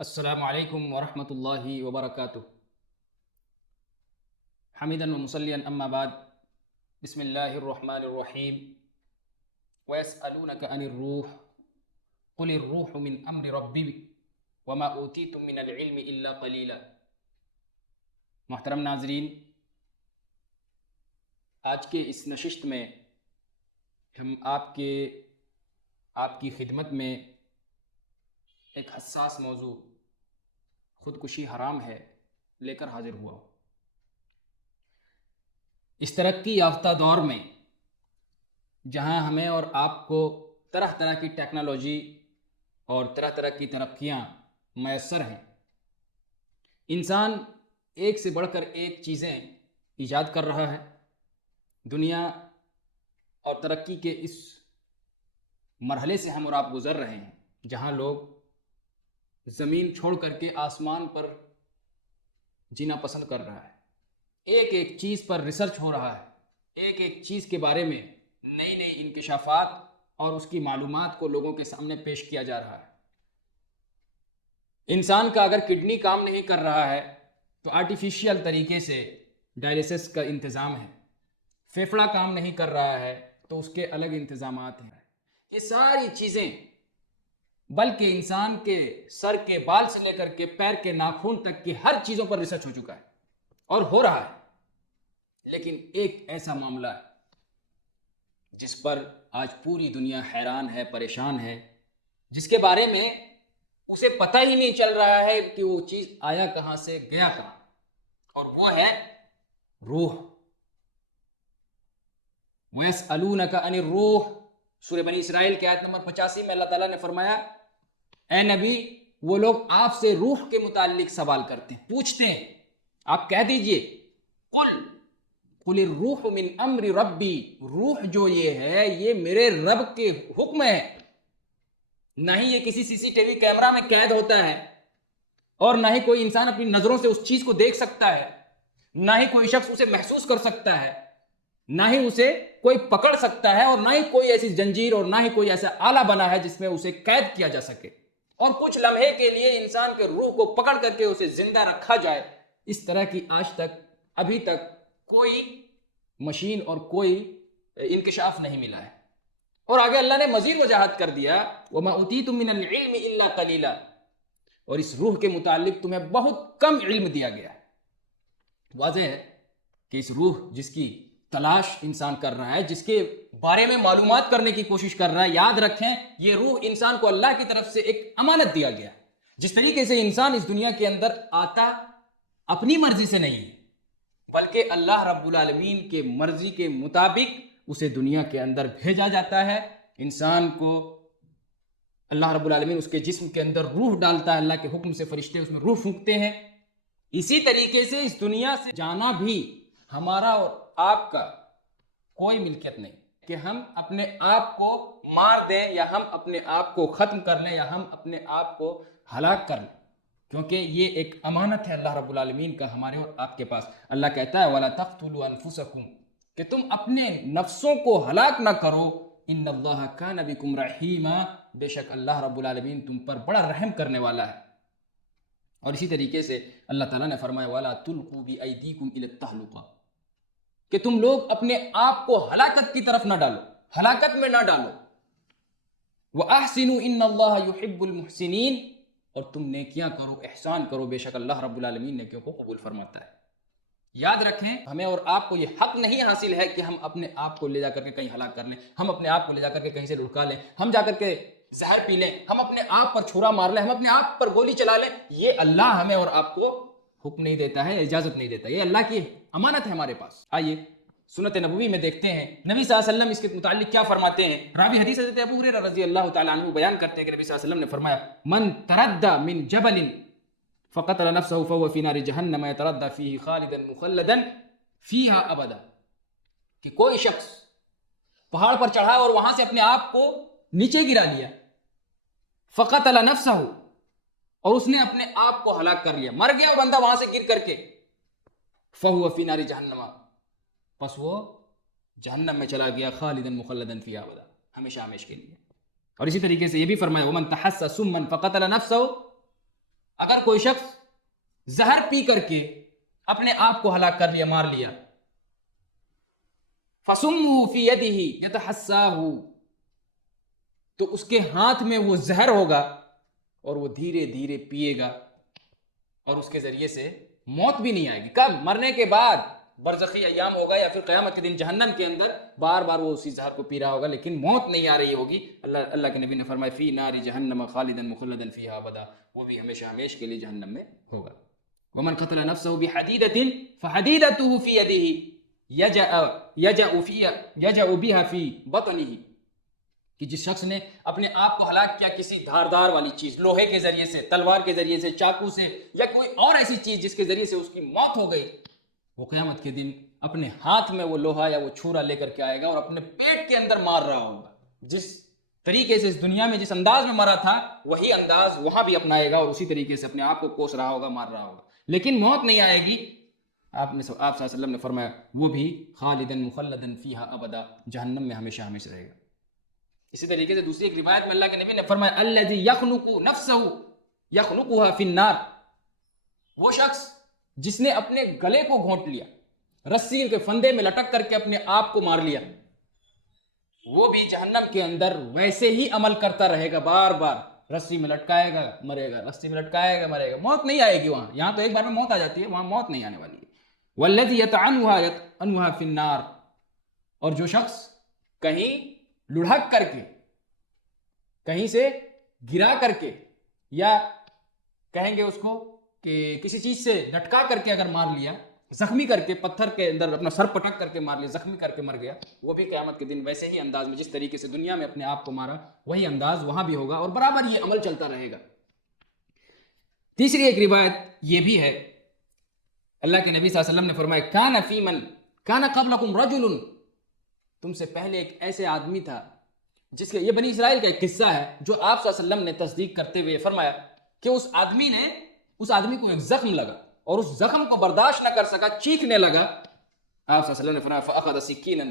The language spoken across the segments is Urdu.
السلام علیکم ورحمۃ اللہ وبرکاتہ۔ حمیدا و مصلیا اما بعد، بسم اللہ الرحمن الرحیم۔ وَيَسْأَلُونَكَ عَنِ الرُّوحِ قُلِ الرُّوحُ مِنْ أَمْرِ رَبِّي وَمَا أُوتِيتُم مِّنَ الْعِلْمِ إِلَّا قَلِيلًا۔ محترم ناظرین، آج کے اس نشست میں ہم آپ کی خدمت میں ایک حساس موضوع خودکشی حرام ہے لے کر حاضر ہوا ہوں۔ اس ترقی یافتہ دور میں جہاں ہمیں اور آپ کو طرح طرح کی ٹیکنالوجی اور طرح طرح کی ترقیاں میسر ہیں، انسان ایک سے بڑھ کر ایک چیزیں ایجاد کر رہا ہے۔ دنیا اور ترقی کے اس مرحلے سے ہم اور آپ گزر رہے ہیں جہاں لوگ زمین چھوڑ کر کے آسمان پر جینا پسند کر رہا ہے۔ ایک ایک چیز پر ریسرچ ہو رہا ہے، ایک ایک چیز کے بارے میں نئی نئی انکشافات اور اس کی معلومات کو لوگوں کے سامنے پیش کیا جا رہا ہے۔ انسان کا اگر کڈنی کام نہیں کر رہا ہے تو آرٹیفیشیل طریقے سے ڈائلیسس کا انتظام ہے، پھیپھڑا کام نہیں کر رہا ہے تو اس کے الگ انتظامات ہیں۔ یہ ساری چیزیں، بلکہ انسان کے سر کے بال سے لے کر کے پیر کے ناخن تک کی ہر چیزوں پر ریسرچ ہو چکا ہے اور ہو رہا ہے۔ لیکن ایک ایسا معاملہ ہے جس پر آج پوری دنیا حیران ہے، پریشان ہے، جس کے بارے میں اسے پتہ ہی نہیں چل رہا ہے کہ وہ چیز آیا کہاں سے گیا کہاں، اور وہ ہے روح۔ وَيَسْأَلُونَكَ عَنِ الرُّوحِ، سورہ بنی اسرائیل کی آیت نمبر 85 میں اللہ تعالیٰ نے فرمایا، اے نبی، وہ لوگ آپ سے روح کے متعلق سوال کرتے ہیں، پوچھتے ہیں، آپ کہہ دیجئے قُلِ الرُّوحُ مِنْ أَمْرِ رَبِّي، روح جو یہ ہے یہ میرے رب کے حکم ہے۔ نہ ہی یہ کسی سی ٹی وی کیمرہ میں قید ہوتا ہے، اور نہ ہی کوئی انسان اپنی نظروں سے اس چیز کو دیکھ سکتا ہے، نہ ہی کوئی شخص اسے محسوس کر سکتا ہے، نہ ہی اسے کوئی پکڑ سکتا ہے، اور نہ ہی کوئی ایسی زنجیر اور نہ ہی کوئی ایسا آلہ بنا ہے جس میں اسے قید کیا جا سکے اور کچھ لمحے کے لیے انسان کے روح کو پکڑ کر کے اسے زندہ رکھا جائے۔ اس طرح کی آج تک ابھی تک کوئی مشین اور کوئی انکشاف نہیں ملا ہے۔ اور آگے اللہ نے مزید وضاحت کر دیا، وَمَا أُوتِيتُم مِّنَ الْعِلْمِ إِلَّا قَلِيلًا، اور اس روح کے متعلق تمہیں بہت کم علم دیا گیا ہے۔ واضح ہے کہ اس روح جس کی تلاش انسان کر رہا ہے، جس کے بارے میں معلومات کرنے کی کوشش کر رہا ہے، یاد رکھیں یہ روح انسان کو اللہ کی طرف سے ایک امانت دیا گیا ہے۔ جس طریقے سے انسان اس دنیا کے اندر آتا اپنی مرضی سے نہیں ہے، بلکہ اللہ رب العالمین کے مرضی کے مطابق اسے دنیا کے اندر بھیجا جاتا ہے۔ انسان کو اللہ رب العالمین اس کے جسم کے اندر روح ڈالتا ہے، اللہ کے حکم سے فرشتے اس میں روح پھونکتے ہیں۔ اسی طریقے سے اس دنیا سے جانا بھی ہمارا اور آپ کا کوئی ملکیت نہیں کہ ہم اپنے آپ کو مار دیں یا ہم اپنے آپ کو ختم کر لیں یا ہم اپنے آپ کو ہلاک کر لیں، کیونکہ یہ ایک امانت ہے اللہ رب العالمین کا ہمارے اور آپ کے پاس۔ اللہ کہتا ہے وَلَا تَقْتُلُوا أَنفُسَكُمْ، کہ تم اپنے نفسوں کو ہلاک نہ کرو، إِنَّ اللَّهَ كَانَ بِكُمْ رَحِيمًا، بے شک اللہ رب العالمین تم پر بڑا رحم کرنے والا ہے۔ اور اسی طریقے سے اللہ تعالیٰ نے فرمایا وَلَا تُلْقُوا بِأَيْدِيكُمْ إِلَى التَّهْلُكَةِ، کہ تم لوگ اپنے آپ کو ہلاکت کی طرف نہ ڈالو، ہلاکت میں نہ ڈالو۔ وَأَحْسِنُوا إِنَّ اللَّهَ يُحِبُّ الْمُحْسِنِينَ، اور تم نیکیاں کرو، احسان کرو، بے شک اللہ رب العالمین نیکیوں کو قبول فرماتا ہے۔ یاد رکھیں ہمیں اور آپ کو یہ حق نہیں حاصل ہے کہ ہم اپنے آپ کو لے جا کر کے کہیں ہلاک کر لیں، ہم اپنے آپ کو لے جا کر کے کہیں سے لڑکا لیں، ہم جا کر کے زہر پی لیں، ہم اپنے آپ پر چھرا مار لیں، ہم اپنے آپ پر گولی چلا لیں۔ یہ اللہ ہمیں اور آپ کو حکم نہیں دیتا ہے، اجازت نہیں دیتا، یہ اللہ کی امانت ہے ہمارے پاس۔ آئیے سنت نبوی میں دیکھتے ہیں نبی صلی اللہ علیہ وسلم اس کے متعلق کیا فرماتے ہیں۔ راوی حدیث حضرت ابو ہریرہ رضی اللہ تعالیٰ عنہ بیان کرتے ہیں کہ نبی صلی اللہ علیہ وسلم نے فرمایا من تردى من جبل فقتل نفسه فهو في نار جہنم يتردى فيه خالدا مخلدا فيها ابدا، کہ کوئی شخص پہاڑ پر چڑھا اور وہاں سے اپنے آپ کو نیچے گرا لیا، فقتل نفسه، اور اس نے اپنے آپ کو ہلاک کر لیا، مر گیا وہ بندہ وہاں سے گر کر کے، فهو في نار جہنم، پس وہ جہنم میں چلا گیا، خالدا مخلدا فيها ابدا، ہمیشہ ہمیشہ کے لیے۔ اور اسی طریقے سے یہ بھی فرمایا ومن تحسى سما فقتل نفسه، اگر کوئی شخص زہر پی کر کے اپنے آپ کو ہلاک کر لیا، مار لیا، فَسُمُّهُ فِي يَدِهِ يَتَحَسَّاهُ، تو اس کے ہاتھ میں وہ زہر ہوگا اور وہ دھیرے دھیرے پیے گا اور اس کے ذریعے سے موت بھی نہیں آئے گی۔ کب؟ مرنے کے بعد، برزخی ایام ہوگا یا پھر قیامت کے دن جہنم کے اندر بار بار وہ اسی زہر کو پی رہا ہوگا لیکن موت نہیں آ رہی ہوگی۔ اللہ کے نبی نے فرمایا فی نار جہنم خالدا مخلدا فیہا ابدا، وہ بھی ہمیشہ ہمیشہ کے لیے جہنم میں ہوگا۔ ومن قتل نفسه بحدیدۃ فحدیدته فی یدہ یجأ بها فی بطنہ، کہ جس شخص نے اپنے آپ کو ہلاک کیا کسی دھاردار والی چیز، لوہے کے ذریعے سے، تلوار کے ذریعے سے، چاقو سے، یا کوئی اور ایسی چیز جس کے ذریعے سے اس کی موت ہو گئی، وہ قیامت کے دن اپنے ہاتھ میں وہ لوہا یا وہ چھورا لے کر کے آئے گا اور اپنے پیٹ کے اندر مار رہا ہوگا۔ جس طریقے سے اس دنیا میں جس انداز میں مرا تھا وہی انداز وہاں بھی اپنائے گا اور اسی طریقے سے اپنے آپ کو کوس رہا ہوگا، مار رہا ہوگا، لیکن موت نہیں آئے گی۔ آپ صلی اللہ علیہ وسلم نے فرمایا وہ بھی خالدن مخلدن فیہا ابدا، جہنم میں ہمیشہ ہمیشہ رہے گا۔ اسی طریقے سے دوسری ایک روایت میں اللہ کے نبی نے فرمایا الذی یخنق نفسہ یخنقها فی النار، وہ شخص جس نے اپنے گلے کو گھونٹ لیا، رسی کے فندے میں لٹک کر کے اپنے آپ کو مار لیا، وہ بھی جہنم کے اندر ویسے ہی عمل کرتا رہے گا، بار بار رسی میں لٹکائے گا مرے گا، رسی میں لٹکائے گا مرے گا، موت نہیں آئے گی وہاں۔ یہاں تو ایک بار میں موت آ جاتی ہے، وہاں موت نہیں آنے والی ہے۔ والذی یطعنها فی النار، اور جو شخص کہیں لڑھک کر کے، کہیں سے گرا کر کے، یا کہیں گے اس کو کہ کسی چیز سے لٹکا کر کے اگر مار لیا، زخمی کر کے، پتھر کے اندر اپنا سر پٹک کر کے مار لیا، زخمی کر کے مر گیا، وہ بھی قیامت کے دن ویسے ہی انداز میں جس طریقے سے دنیا میں اپنے آپ کو مارا وہی انداز وہاں بھی ہوگا اور برابر یہ عمل چلتا رہے گا۔ تیسری ایک روایت یہ بھی ہے، اللہ کے نبی صلی اللہ علیہ وسلم نے فرمایا کان فی من کان قبلکم رجل، تم سے پہلے ایک ایسے آدمی تھا جس کے، یہ بنی اسرائیل کا ایک قصہ ہے جو آپ صلی اللہ علیہ وسلم نے تصدیق کرتے ہوئے فرمایا کہ اس آدمی کو ایک زخم لگا اور اس زخم کو برداشت نہ کر سکا، چیخنے لگا۔ آپ صلی اللہ علیہ وسلم نے فرمایا فأخذ سکینا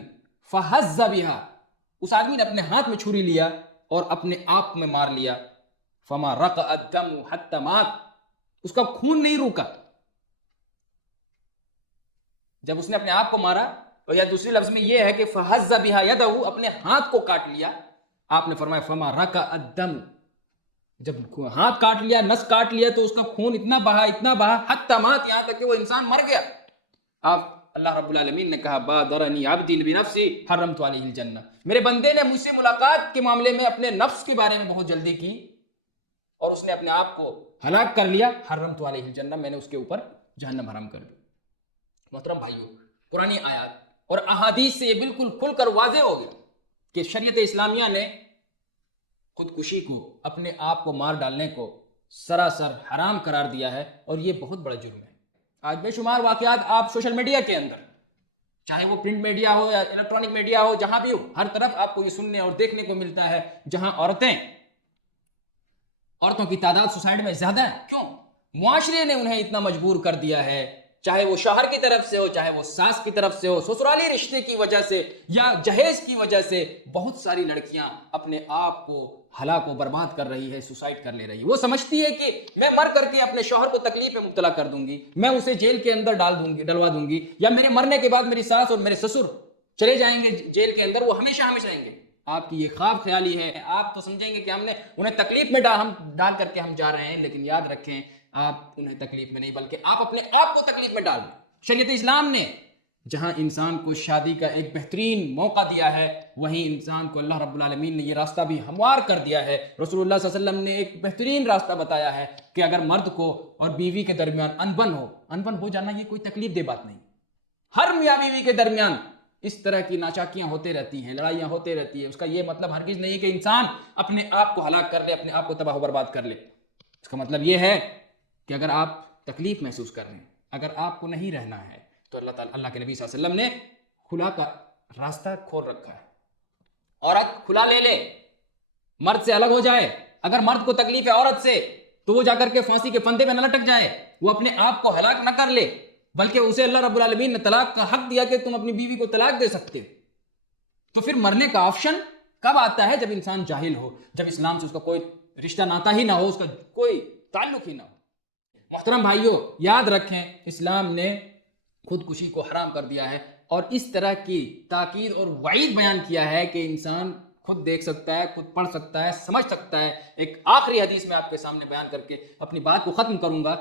فحز بها، اس آدمی نے اپنے ہاتھ میں چھری لیا اور اپنے آپ میں مار لیا، فما رقع الدم حتى مات، اس کا خون نہیں رکا جب اس نے اپنے آپ کو مارا۔ اور یا دوسری لفظ میں یہ ہے کہ فحز بها یدہ، اپنے ہاتھ کو کاٹ لیا۔ آپ نے فرمایا فما رقع الدم، جب ہاتھ کاٹ لیا، نس کاٹ لیا تو اس کا خون اتنا بہا حتی مات، یہاں تک کہ وہ انسان مر گیا۔ آپ اللہ رب العالمین نے کہا بادرنی عبدی بنفسی حرمت علیہ الجنہ، میرے بندے نے مجھ سے ملاقات کے معاملے میں اپنے نفس کے بارے میں بہت جلدی کی اور اس نے اپنے آپ کو ہلاک کر لیا، حرمت علیہ الجنہ، میں نے اس کے اوپر جہنم حرام کر دی۔ محترم بھائیو، پرانی آیات اور احادیث سے یہ بالکل کھل کر واضح ہو گیا کہ شریعت اسلامیہ نے خودکشی کو، اپنے آپ کو مار ڈالنے کو سراسر حرام قرار دیا ہے اور یہ بہت بڑا جرم ہے۔ آج بے شمار واقعات آپ سوشل میڈیا کے اندر، چاہے وہ پرنٹ میڈیا ہو یا الیکٹرانک میڈیا ہو، جہاں بھی ہو، ہر طرف آپ کو یہ سننے اور دیکھنے کو ملتا ہے جہاں عورتوں کی تعداد سوسائٹی میں زیادہ ہے۔ کیوں؟ معاشرے نے انہیں اتنا مجبور کر دیا ہے، چاہے وہ شوہر کی طرف سے ہو، چاہے وہ ساس کی طرف سے ہو، سسرالی رشتے کی وجہ سے یا جہیز کی وجہ سے بہت ساری لڑکیاں اپنے آپ کو ہلاک و برباد کر رہی ہے، سوسائڈ کر لے رہی ہے۔ وہ سمجھتی ہے کہ میں مر کر کے اپنے شوہر کو تکلیف میں مبتلا کر دوں گی، میں اسے جیل کے اندر ڈلوا دوں گی، یا میرے مرنے کے بعد میری ساس اور میرے سسر چلے جائیں گے جیل کے اندر، وہ ہمیشہ ہمیشہ رہیں گے۔ آپ کی یہ خواب خیالی ہے، آپ تو سمجھیں گے کہ ہم نے انہیں تکلیف میں ڈال کر کے ہم جا رہے ہیں، لیکن یاد رکھیں آپ انہیں تکلیف میں نہیں بلکہ آپ اپنے آپ کو تکلیف میں ڈال دیں۔ شریعت اسلام نے جہاں انسان کو شادی کا ایک بہترین موقع دیا ہے، وہیں انسان کو اللہ رب العالمین نے یہ راستہ بھی ہموار کر دیا ہے۔ رسول اللہ صلی اللہ علیہ وسلم نے ایک بہترین راستہ بتایا ہے کہ اگر مرد کو اور بیوی کے درمیان انبن ہو جانا یہ کوئی تکلیف دہ بات نہیں۔ ہر میاں بیوی کے درمیان اس طرح کی ناچاکیاں ہوتے رہتی ہیں، لڑائیاں ہوتے رہتی ہیں، اس کا یہ مطلب ہرگز نہیں کہ انسان اپنے آپ کو ہلاک کر لے، اپنے آپ کو تباہ و برباد کر لے۔ اس کا مطلب یہ ہے کہ اگر آپ تکلیف محسوس کر رہے ہیں، اگر آپ کو نہیں رہنا ہے، تو اللہ کے نبی صلی اللہ علیہ وسلم نے کھلا کا راستہ کھول رکھا ہے۔ عورت کھلا لے لے، مرد سے الگ ہو جائے۔ اگر مرد کو تکلیف ہے عورت سے تو وہ جا کر کے پھانسی کے پھندے میں نہ لٹک جائے، وہ اپنے آپ کو ہلاک نہ کر لے، بلکہ اسے اللہ رب العالمین نے طلاق کا حق دیا کہ تم اپنی بیوی کو طلاق دے سکتے۔ تو پھر مرنے کا آپشن کب آتا ہے؟ جب انسان جاہل ہو، جب اسلام سے اس کا کوئی رشتہ ناتا ہی نہ ہو، اس کا کوئی تعلق ہی نہ ہو۔ محترم بھائیوں، یاد رکھیں اسلام نے خودکشی کو حرام کر دیا ہے، اور اس طرح کی تاکید اور وعید بیان کیا ہے کہ انسان خود دیکھ سکتا ہے، خود پڑھ سکتا ہے، سمجھ سکتا ہے۔ ایک آخری حدیث میں آپ کے سامنے بیان کر کے اپنی بات کو ختم کروں گا۔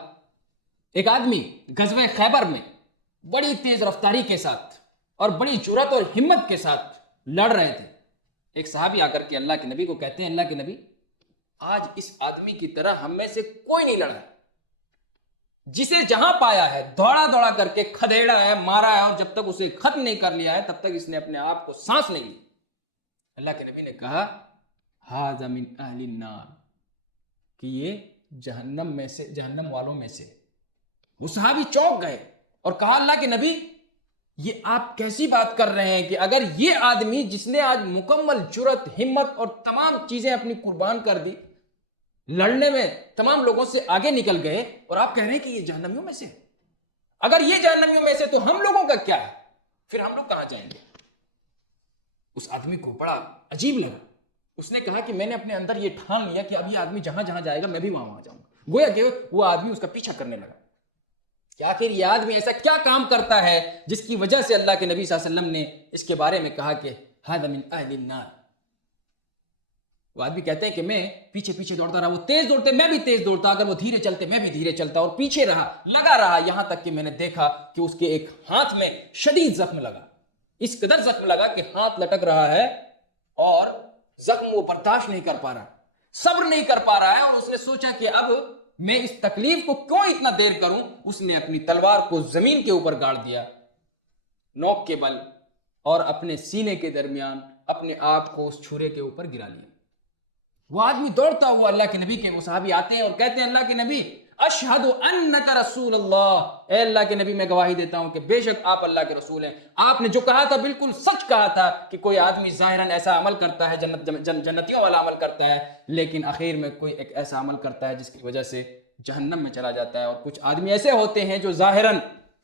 ایک آدمی غزوہ خیبر میں بڑی تیز رفتاری کے ساتھ اور بڑی جرأت اور ہمت کے ساتھ لڑ رہے تھے۔ ایک صحابی آ کر کے اللہ کے نبی کو کہتے ہیں، اللہ کے نبی، آج اس آدمی کی طرح ہم میں سے کوئی نہیں لڑا، جسے جہاں پایا ہے دوڑا دوڑا کر کے کھدیڑا ہے، مارا ہے، اور جب تک اسے ختم نہیں کر لیا ہے تب تک اس نے اپنے آپ کو سانس نہیں لی۔ اللہ کے نبی نے کہا، ھذا من اہل النار، کہ یہ جہنم والوں میں سے۔ وہ صحابی چونک گئے اور کہا، اللہ کے نبی، یہ آپ کیسی بات کر رہے ہیں کہ اگر یہ آدمی جس نے آج مکمل جرأت، ہمت اور تمام چیزیں اپنی قربان کر دی، لڑنے میں تمام لوگوں سے آگے نکل گئے، اور آپ کہہ رہے ہیں کہ یہ جہنمیوں میں سے؟ اگر یہ جہنمیوں میں سے تو ہم لوگوں کا کیا ہے؟ پھر ہم لوگ کہاں جائیں گے؟ اس آدمی کو بڑا عجیب لگا۔ اس نے کہا کہ میں نے اپنے اندر یہ ٹھان لیا کہ اب یہ آدمی جہاں جہاں جائے گا میں بھی وہاں جاؤں گا۔ گویا کہ وہ آدمی اس کا پیچھا کرنے لگا کہ آخر یہ آدمی ایسا کیا کام کرتا ہے جس کی وجہ سے اللہ کے نبی صلی اللہ علیہ وسلم نے اس کے بارے میں کہا کہ ھذا من اہل النار۔ وہ آدمی کہتے ہیں کہ میں پیچھے پیچھے دوڑتا رہا، وہ تیز دوڑتے میں بھی تیز دوڑتا، اگر وہ دھیرے چلتے میں بھی دھیرے چلتا، اور پیچھے رہا، لگا رہا، یہاں تک کہ میں نے دیکھا کہ اس کے ایک ہاتھ میں شدید زخم لگا، اس قدر زخم لگا کہ ہاتھ لٹک رہا ہے اور زخم وہ برداشت نہیں کر پا رہا، صبر نہیں کر پا رہا ہے، اور اس نے سوچا کہ اب میں اس تکلیف کو کیوں اتنا دیر کروں۔ اس نے اپنی تلوار کو زمین کے اوپر گاڑ دیا نوک کے بل، اور اپنے سینے کے درمیان اپنے آپ کو اس چھرے کے اوپر گرا لیا۔ وہ آدمی دوڑتا ہوا اللہ کے نبی کے، وہ صحابی آتے ہیں اور کہتے ہیں، اللہ کے نبی، اشہد انک رسول اللہ، اے اللہ کے نبی میں گواہی دیتا ہوں کہ بے شک آپ اللہ کے رسول ہیں۔ آپ نے جو کہا تھا بالکل سچ کہا تھا کہ کوئی آدمی ظاہراً ایسا عمل کرتا ہے، جنتیوں والا عمل کرتا ہے، لیکن آخر میں کوئی ایک ایسا عمل کرتا ہے جس کی وجہ سے جہنم میں چلا جاتا ہے، اور کچھ آدمی ایسے ہوتے ہیں جو ظاہراً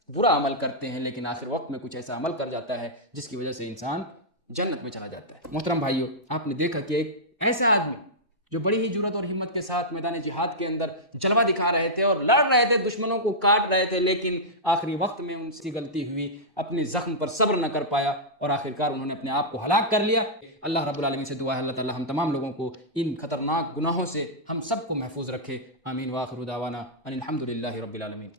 برا عمل کرتے ہیں لیکن آخر وقت میں کچھ ایسا عمل کر جاتا ہے جس کی وجہ سے انسان جنت میں چلا جاتا ہے۔ محترم بھائیوں، آپ نے دیکھا کہ ایک ایسا آدمی جو بڑی ہی جرأت اور ہمت کے ساتھ میدان جہاد کے اندر جلوہ دکھا رہے تھے اور لڑ رہے تھے، دشمنوں کو کاٹ رہے تھے، لیکن آخری وقت میں ان سے غلطی ہوئی، اپنے زخم پر صبر نہ کر پایا، اور آخرکار انہوں نے اپنے آپ کو ہلاک کر لیا۔ اللہ رب العالمین سے دعا ہے اللہ تعالی ہم تمام لوگوں کو ان خطرناک گناہوں سے ہم سب کو محفوظ رکھے۔ آمین۔ وآخر دعوانا ان الحمد للہ رب العالمین۔